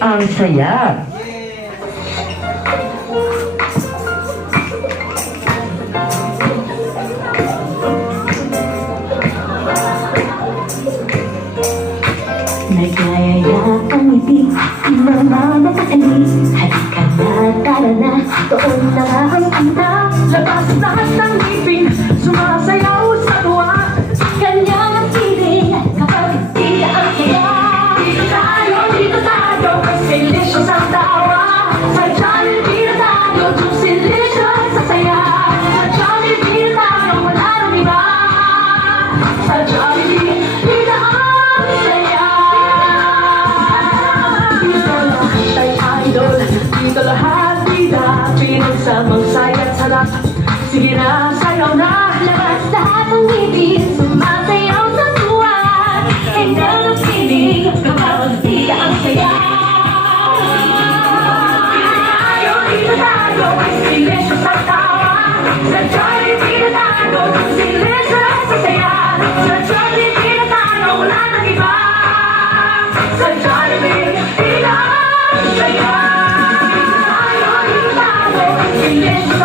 ang saya. Naglayaya ang ngiti, mamamataali. Halika na, tara na, doon na nga ang punta. Labas lahat ng ngipin, sumasayaw sa tuwa. Kanya ang feeling, kapag hindi ang saya. Dito tayo, kasi delicious ang tawa. Sa Jollibee na tayo, juicy delicious sa saya. Sa Jollibee na tayo, wala nang iba. Sa Jollibee, dito ang saya. Dito lahat ay idol, dito lahat bida. Pinagsamang saya't sarap, sige na, sayaw na. Labas lahat ng ngipin, sumasayaw sa tuwa. Kanya ang feeling, kapag hindi ang saya. Dito tayo, kasi delicious ang tawa. Sa Jollibee na tayo, juicy delicious sa saya. Sa Jollibee na tayo, wala nang iba. Sa Jollibee, dito ang saya. Dito tayo, kasi delicious